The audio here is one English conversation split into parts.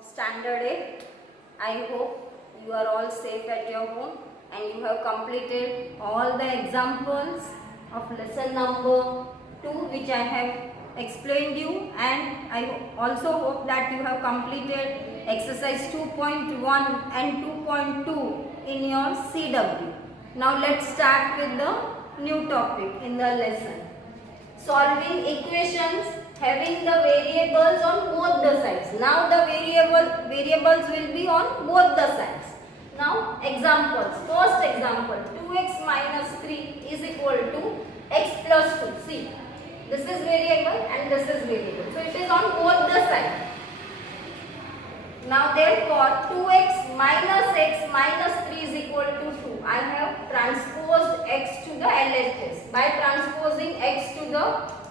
of standard 8. I hope you are all safe at your home and you have completed all the examples of lesson number 2 which I have explained you, and I also hope that you have completed exercise 2.1 and 2.2 in your CW. Now let's start with the new topic in the lesson. Solving equations having the variables on both the sides. Now the variables will be on both the sides. Now examples. First example, 2x minus 3 is equal to x plus 2. See, this is variable and this is variable. So it is on both the sides. Now therefore 2x minus x minus 3 is equal to 2. I have transposed x to the LHS by transposing x to the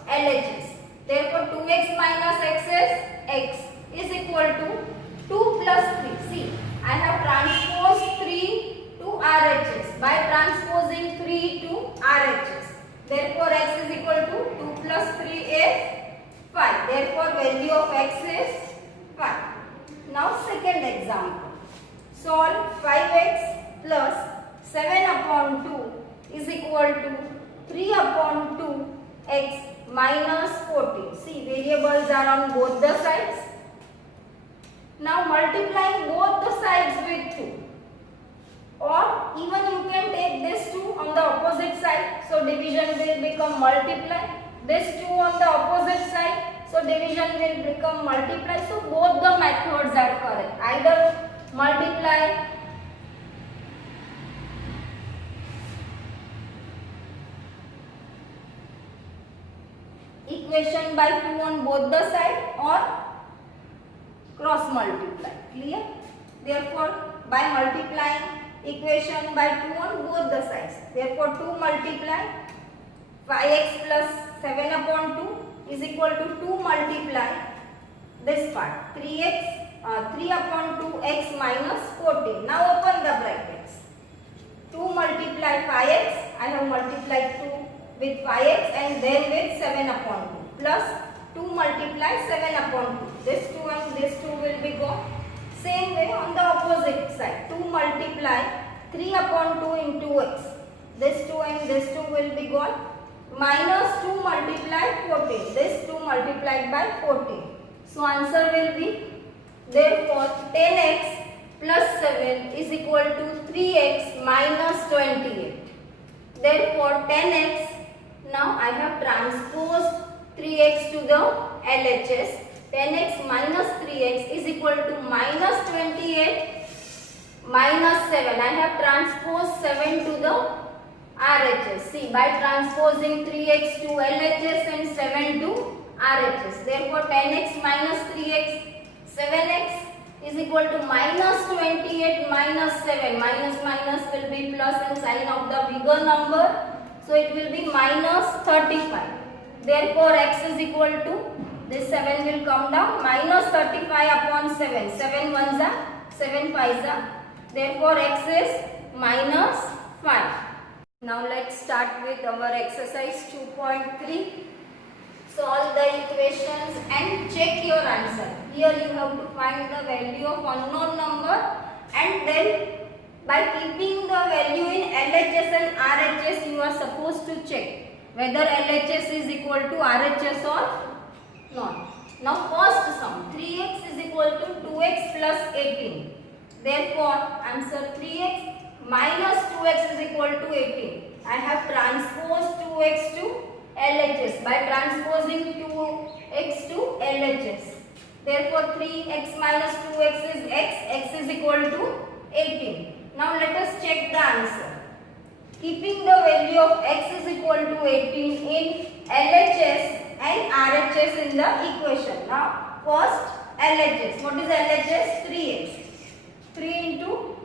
LHS. Therefore 2x minus x is equal to 2 plus 3. See, I have transposed 3 to RHS by transposing 3 to RHS. Therefore x is equal to 2 plus 3 is 5. Therefore value of x is 5. Now second example. Solve 5x plus 7 upon 2 is equal to 3 upon 2x minus 14. See, variables are on both the sides. Now multiplying both the sides with 2. Or even you can take this 2 on the opposite side. So division will become multiply. This 2 on the opposite side. So division will become multiply. So both the methods are correct. Either multiply equation by 2 on both the side or cross multiply. Clear? Therefore by multiplying equation by 2 on both the sides. Therefore 2 multiply 5x plus 7 upon 2 is equal to 2 multiply this part 3 upon 2x minus 14. Now open the brackets. 2 multiply 5x. I have multiplied 2 with 5x and then with 7 upon 2 plus 2 multiply 7 upon 2. This 2 and this 2 will be gone. Same way on the opposite side. 2 multiply 3 upon 2 into x. This 2 and this 2 will be gone. Minus 2 multiply 14. This 2 multiplied by 14. So answer will be, therefore 10x plus 7 is equal to 3x minus 28. Therefore 10x, now I have transposed 3x to the LHS. 10x minus 3x is equal to minus 28 minus 7. I have transposed 7 to the RHS. See, by transposing 3x to LHS and 7 to RHS. Therefore 10x minus 3x, 7x is equal to minus 28 minus 7. Minus minus will be plus and sign of the bigger number. So it will be minus 35. Therefore x is equal to, this 7 will come down, minus 35 upon 7. 7 ones are, 7 5s are. Therefore x is minus 5. Now let's start with our exercise 2.3. Solve the equations and check your answer. Here you have to find the value of unknown number, and then by keeping the value in LHS and RHS you are supposed to check whether LHS is equal to RHS or not. Now first sum, 3x is equal to 2x plus 18. Therefore answer 3x minus 2x is equal to 18. I have transposed 2x to LHS by transposing 2x to LHS. Therefore 3x minus 2x is x is equal to 18. Now let us check the answer. Keeping the value of x is equal to 18 in LHS and RHS in the equation. Now first LHS. What is LHS? 3x. 3 into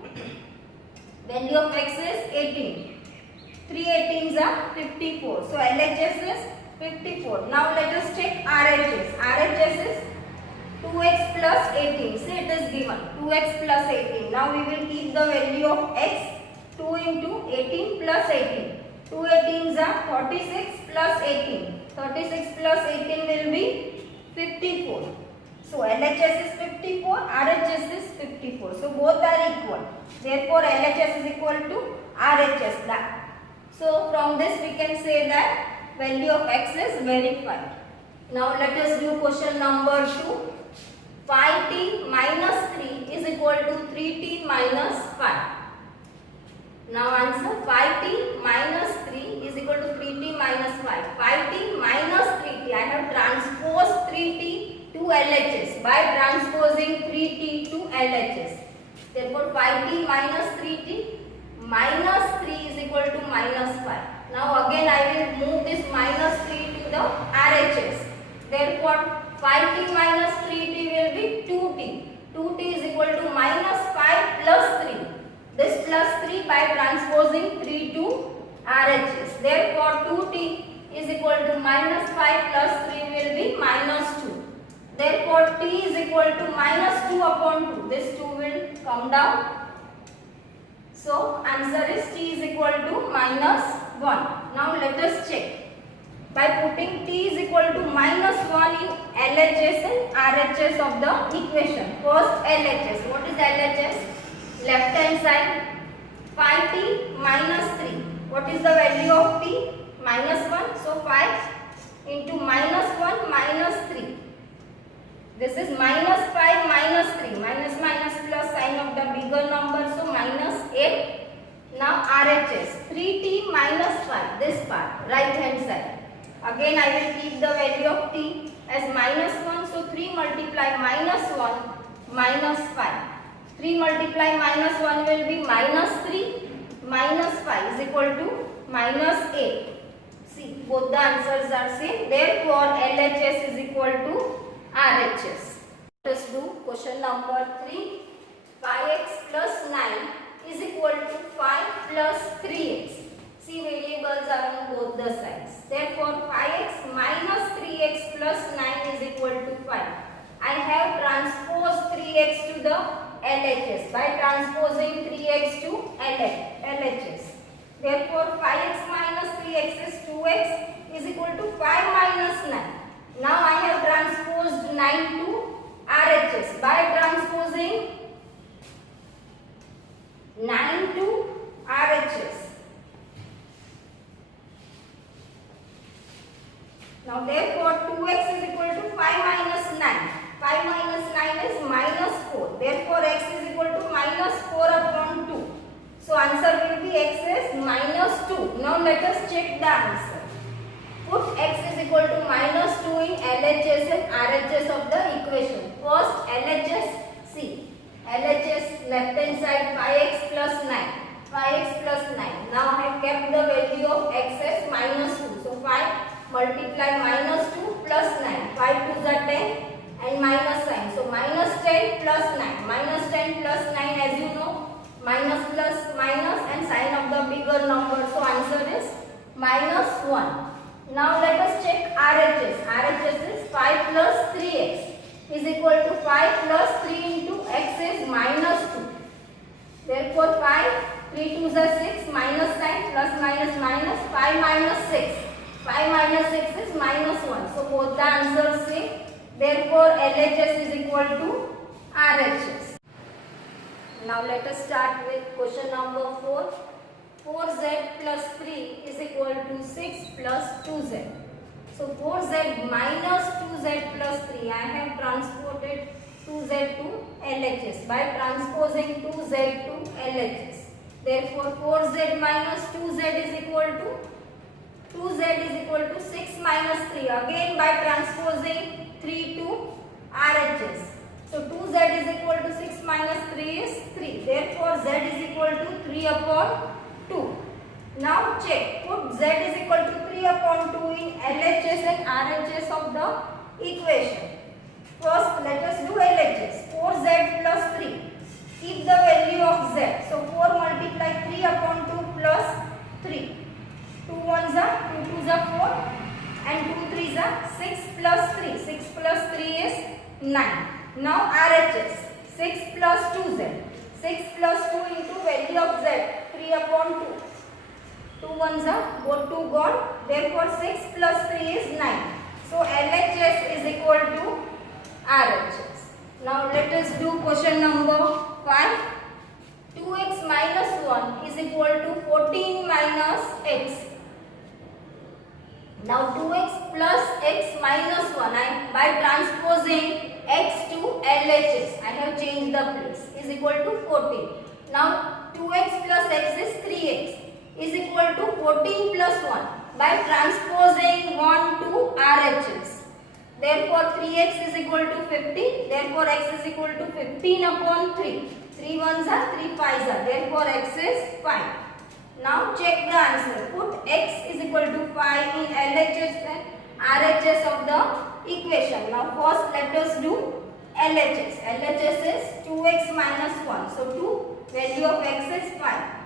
value of x is 18. 3 18s are 54. So LHS is 54. Now let us check RHS. RHS is 2x plus 18. See, it is given 2x plus 18. Now we will keep the value of x, 2 into 18 plus 18. 2 18s are 46 plus 18. 36 plus 18 will be 54. So LHS is 54, RHS is 54. So both are equal. Therefore LHS is equal to RHS. So from this we can say that value of X is verified. Now let us do question number 2. 5t minus 3 is equal to 3t minus 5. Now answer 5t minus 3 is equal to 3t minus 5. 5t minus 3t. I have transposed 3t to LHS by transposing 3t to LHS. Therefore 5t minus 3t minus 3 is equal to minus 5. Now again I will move this minus 3 to the RHS. Therefore 5t minus 3t will be 2t. 2t is equal to minus 5 plus 3. This plus 3 by transposing 3 to RHS. Therefore 2t is equal to minus 5 plus 3 will be minus 2. Therefore t is equal to minus 2 upon 2. This 2 will come down. So answer is t is equal to minus 1. Now let us check. By putting t is equal to minus 1 in LHS and RHS of the equation. First LHS. What is LHS? Left hand side 5t minus 3. What is the value of t? Minus 1. So 5 into minus 1 minus 3. This is minus 5 minus 3. Minus minus plus sign of the bigger number. So minus 8. Now RHS 3t minus 5. This part right hand side. Again I will keep the value of t as minus 1. So 3 multiply minus 1 minus 5. 3 multiply minus 1 will be minus 3 minus 5 is equal to minus 8. See, both the answers are same. Therefore LHS is equal to RHS. Let us do question number 3. 5x plus 9 is equal to 5 plus 3x. See, variables are on both the sides. Therefore 5x minus 3x plus 9 is equal to 5. I have transposed 3x to the LHS by transposing 3x to LHS. Therefore 5x minus 3x is 2x is equal to 5 minus 9. Now I have transposed 9 to RHS by transposing 9 to RHS. Now therefore 2x is equal to 5 minus 9. 5 minus 9 is minus 4. Therefore x is equal to minus 4 upon 2. So answer will be x is minus 2. Now let us check the answer. Put x is equal to minus 2 in LHS and RHS of the equation. First LHS, see. LHS left hand side 5x plus 9. 5x plus 9. Now I have kept the value of x as minus 2. So 5 multiply minus 2 plus 9. 5 2s are 10 and minus sign. So minus 10 plus 9. Minus 10 plus 9 as you know. Minus plus minus and sign of the bigger number. So answer is minus 1. Now let us check RHS. RHS is 5 plus 3x is equal to 5 plus 3 into x is minus 2. Therefore 5, 3 2s are 6, minus sign, plus minus minus, 5 minus 6. 5 minus 6 is minus 1. So both the answers same. Therefore LHS is equal to RHS. Now let us start with question number 4. 4z plus 3 is equal to 6 plus 2z. So 4z minus 2z plus 3. I have transported 2z to LHS by transposing 2z to LHS. Therefore 4z minus 2z is equal to 2z is equal to 6 minus 3. Again by transposing 3 to RHS. So 2z is equal to 6 minus 3 is 3. Therefore z is equal to 3 upon 2. Now check. Put z is equal to 3 upon 2 in LHS and RHS of the equation. First let us do LHS. 4z plus 3. Keep the value of z. So 4 multiply 3 upon 2 plus 3. 2 1s are 2 2s are 4 and 2 3s are 6 plus 3. 6 plus 3 is 9. Now RHS. 6 plus 2z. 6 plus 2 into value of z. 3 upon 2. 2 1s are both 2 gone. Therefore 6 plus 3 is 9. So LHS is equal to RHS. x minus 1. By transposing x to LHS, I have changed the place, is equal to 14. Now 2x plus x is 3x is equal to 14 plus 1. By transposing 1 to RHS, therefore 3x is equal to 15. Therefore x is equal to 15 upon 3. 3 ones are 3 5s are. Therefore x is 5. Now check the answer. Put x is equal to 5 in LHS and RHS of the equation. Now first let us do LHS. LHS is 2x minus 1. So 2 value of x is 5.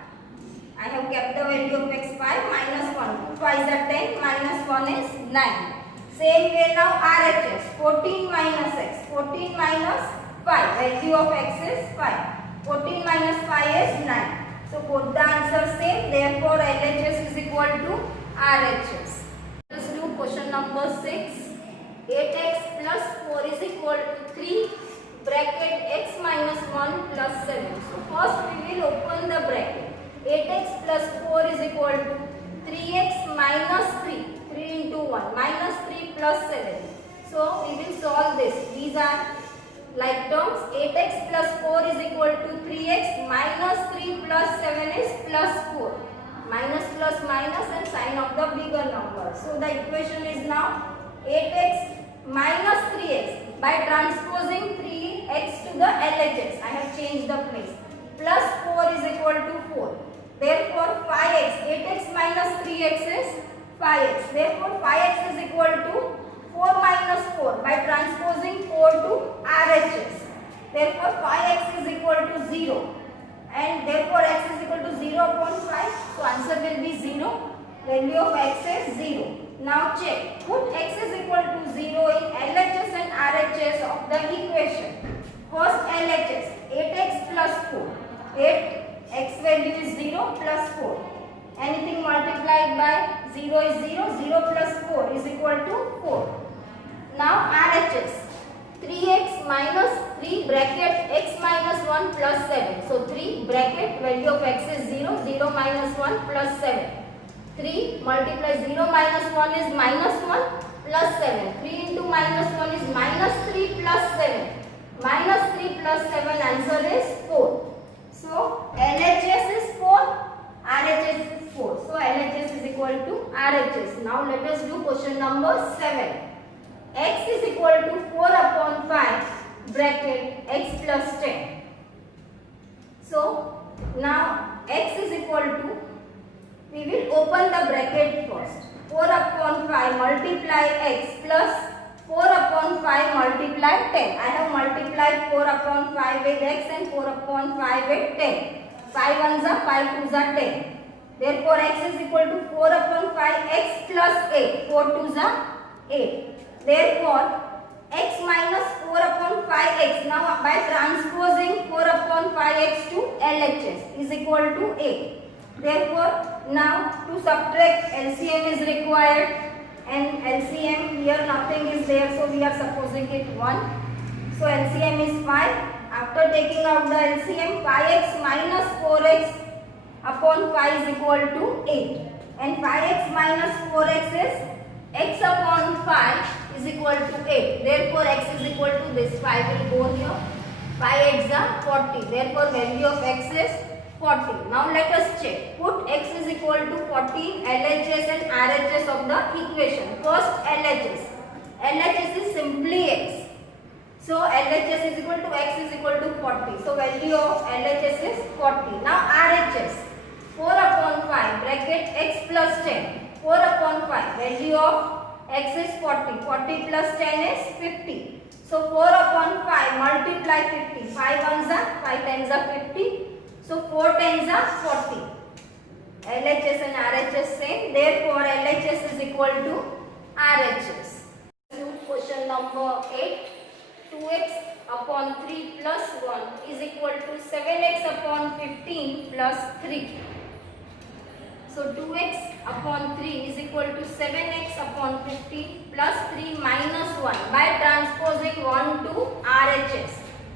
I have kept the value of x 5 minus 1. 2 5s are 10 minus 1 is 9. Same way now RHS. 14 minus x. 14 minus 5. Value of x is 5. 14 minus 5 is 9. So both the answers same. Therefore LHS is equal to RHS. Let's do question number 6. 8x plus 4 is equal to 3 bracket x minus 1 plus 7. So first we will open the bracket. 8x plus 4 is equal to 3x minus 3. 3 into 1 minus 3 plus 7. So we will solve this. These are like terms. 8x plus 4 is equal to 3x minus 3 plus 7 is plus 4. Minus plus minus and sign of the bigger number. So the equation is now 8x minus 3x. By transposing 3x to the LHS, I have changed the place. Plus 4 is equal to 4. Therefore 5x. 8x minus 3x is 5x. Therefore 5x is equal to 4 minus 4 by transposing 4 to RHS. Therefore 5x is equal to 0 and therefore x is equal to 0 upon 5. So answer will be 0. Value of x is 0. Now check. Put x is equal to 0 in LHS and RHS of the equation. First LHS. 8x plus 4. 8 x value is 0 plus 4. Anything multiplied by 0 is 0. 0 plus 4 is equal to 4. Now RHS. 3x minus 3 bracket x minus 1 plus 7. So 3 bracket value of x is 0. 0 minus 1 plus 7. 3 multiply 0 minus 1 is minus 1 plus 7. 3 into minus 1 is minus 3 plus 7. Minus 3 plus 7 answer is 4. So LHS is 4. RHS is 4. So LHS is equal to RHS. Now let us do question number 7. X is equal to 4 upon 5 bracket x plus 10. So now x is equal to, we will open the bracket first. 4 upon 5 multiply x plus 4 upon 5 multiply 10. I have multiplied 4 upon 5 with x and 4 upon 5 with 10. 5 ones are 5 twos are 10. Therefore x is equal to 4 upon 5 x plus 8. 4 twos are 8. Therefore x minus 4 upon 5x. Now by transposing 4 upon 5x to LHS is equal to 8. Therefore now to subtract LCM is required. And LCM here nothing is there, so we are supposing it 1. So LCM is 5. After taking out the LCM, 5x minus 4x upon 5 is equal to 8. And 5x minus 4x is x upon 5 is equal to 8. Therefore x is equal to this. 5 will go here. 5 eggs are 40. Therefore value of x is 40. Now let us check. Put x is equal to 40 LHS and RHS of the equation. First LHS. LHS is simply x. So LHS is equal to x is equal to 40. So value of LHS is 40. Now RHS. 4 upon 5 bracket x plus 10. 4 upon 5 value of x is 40. 40 plus 10 is 50. So 4 upon 5 multiply 50. 5 ones are 5 tens are 50. So 4 tens are 40. LHS and RHS same. Therefore LHS is equal to RHS. Question number 8. 2x upon 3 plus 1 is equal to 7x upon 15 plus 3. So 2x upon 3 is equal to 7x upon 15 plus 3 minus 1 by transposing 1 to RHS.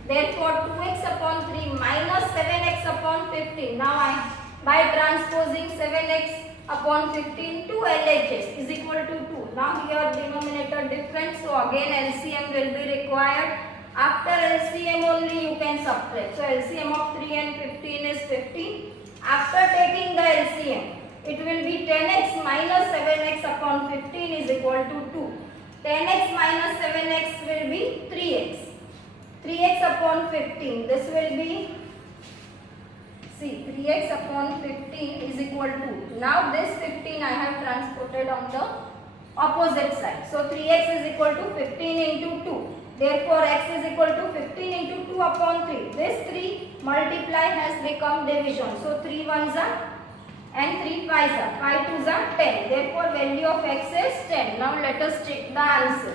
Therefore 2x upon 3 minus 7x upon 15. Now by transposing 7x upon 15 to LHS is equal to 2. Now here denominator So again LCM will be required. After LCM only you can subtract. So LCM of 3 and 15 is 15. After taking the LCM, it will be 10x minus 7x upon 15 is equal to 2. 10x minus 7x will be 3x. 3x upon 15. This will be, see, 3x upon 15 is equal to, now this 15 I have transported on the opposite side. So 3x is equal to 15 into 2. Therefore x is equal to 15 into 2 upon 3. This 3 multiply has become division. So 3 ones are and 3 5s are. 5 2s are 10. Therefore value of x is 10. Now let us check the answer.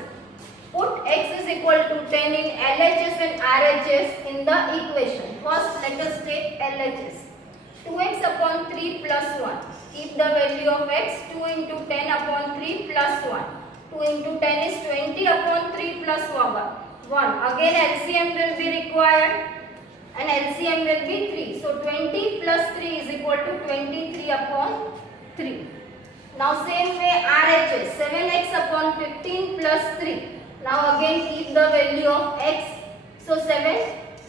Put x is equal to 10 in LHS and RHS in the equation. First let us take LHS. 2x upon 3 plus 1. Keep the value of x. 2 into 10 upon 3 plus 1. 2 into 10 is 20 upon 3 plus 1. Again LCM will be required and LCM will be 3. So 20 plus 3 is equal to 23 upon 3. Now same way RHS. 7x upon 15 plus 3. Now again keep the value of x. So 7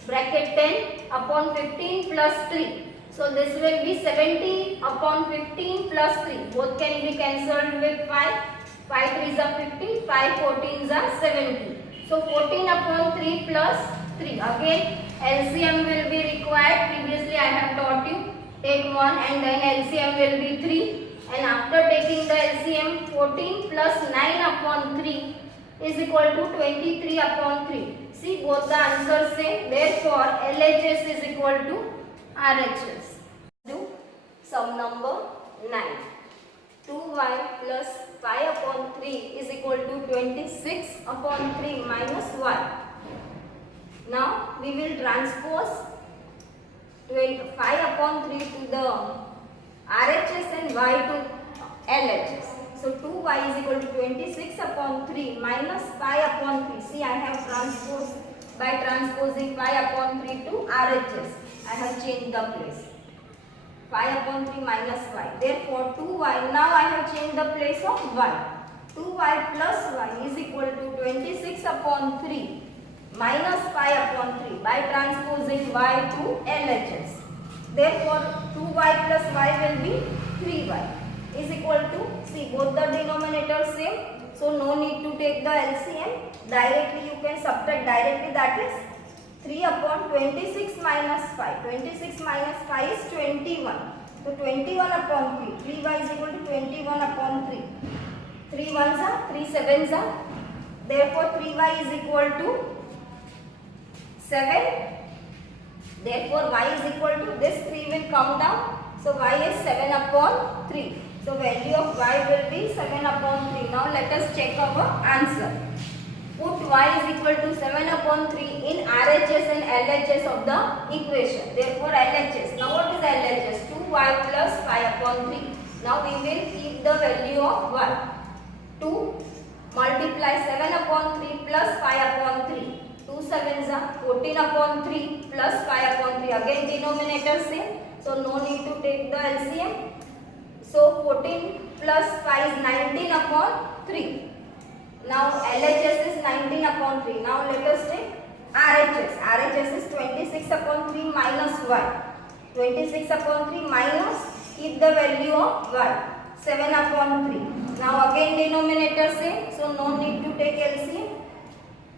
bracket 10 upon 15 plus 3. So this will be 70 upon 15 plus 3. Both can be cancelled with 5. 5 3s are 15, 5 14s are 70. So 14 upon 3 plus 3. Again LCM will be required. Previously I have taught you. Take 1 and then LCM will be 3. And after taking the LCM, 14 plus 9 upon 3 is equal to 23 upon 3. See both the answers same. Therefore LHS is equal to RHS. Do sum number 9. 2y plus 5 upon 3 is equal to 26 upon 3 minus 1. Now we will transpose 5 upon 3 to the RHS and y to LHS. So 2y is equal to 26 upon 3 minus 5 upon 3. See, I have transposed by transposing 5 upon 3 to RHS. I have changed the place. 5 upon 3 minus 5. Therefore 2y, now I have changed the place of y. 2y plus y is equal to 26 upon 3 minus 5 upon 3 by transposing y to LHS. Therefore 2y plus y will be 3y is equal to, see both the denominators same. So no need to take the LCM. Directly you can subtract directly, that is 3 upon 26 minus 5. 26 minus 5 is 21. So 21 upon 3. 3y is equal to 21 upon 3. 3 1s are, 3 7s are. Therefore 3y is equal to 7. Therefore y is equal to, this 3 will come down. So y is 7 upon 3. So value of y will be 7 upon 3. Now let us check our answer. Put y is equal to 7 upon 3 in RHS and LHS of the equation. Therefore LHS. Now what is LHS? 2y plus 5 upon 3. Now we will keep the value of y. 2 multiply 7 upon 3 plus 5 upon 3. 2 7s are 14 upon 3 plus 5 upon 3. Again denominator same. So no need to take the LCM. So 14 plus 5 is 19 upon 3. Now LHS is 19 upon 3. Now let us take RHS. RHS is 26 upon 3 minus y. 26 upon 3 minus, keep the value of y. 7 upon 3. Now again denominator same. So no need to take LCM.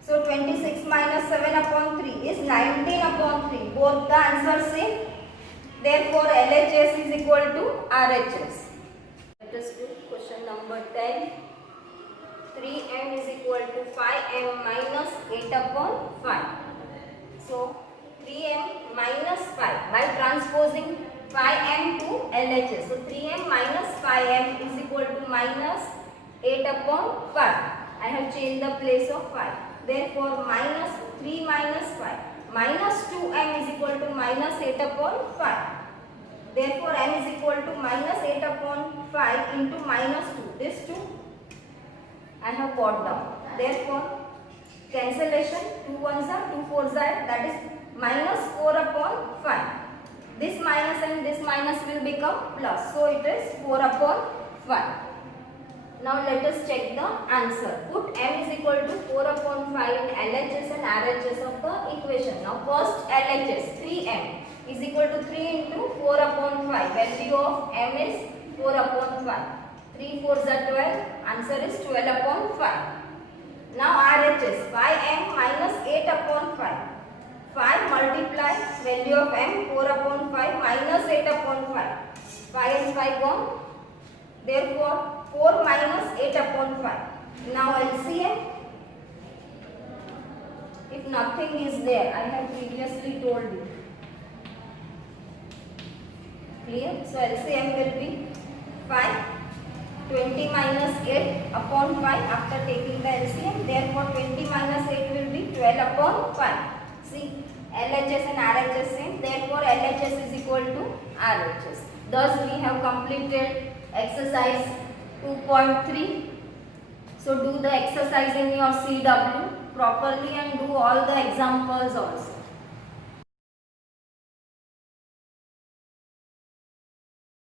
So 26 minus 7 upon 3 is 19 upon 3. Both the answers same. Therefore LHS is equal to RHS. Let us do question number 10. 3m is equal to 5m minus 8 upon 5. So 3m minus 5 by transposing 5m to LHS. So 3m minus 5m is equal to minus 8 upon 5. I have changed the place of 5. Therefore minus 3 minus 5 minus 2m is equal to minus 8 upon 5. Therefore m is equal to minus 8 upon 5 into minus 2. This 2 I have brought down. Therefore cancellation, 2 1s are, 2 4s are, that is minus 4 upon 5. This minus and this minus will become plus. So it is 4 upon 5. Now let us check the answer. Put m is equal to 4 upon 5 in LHS and RHS of the equation. Now first LHS 3m is equal to 3 into 4 upon 5. Value of m is 4 upon 5. 3 4s are 12. Answer is 12 upon 5. Now RHS 5m minus 8 upon 5. 5 multiply value of m 4 upon 5 minus 8 upon 5. 5 and 5 gone. Therefore 4 minus 8 upon 5. Now LCM. If nothing is there, I have previously told you. Clear? So LCM will be 5. 20 minus 8 upon 5 after taking the LCM. Therefore 20 minus 8 will be 12 upon 5. See, LHS and RHS same. Therefore LHS is equal to RHS. Thus we have completed exercise 2.3. So do the exercise in your CW properly and do all the examples also.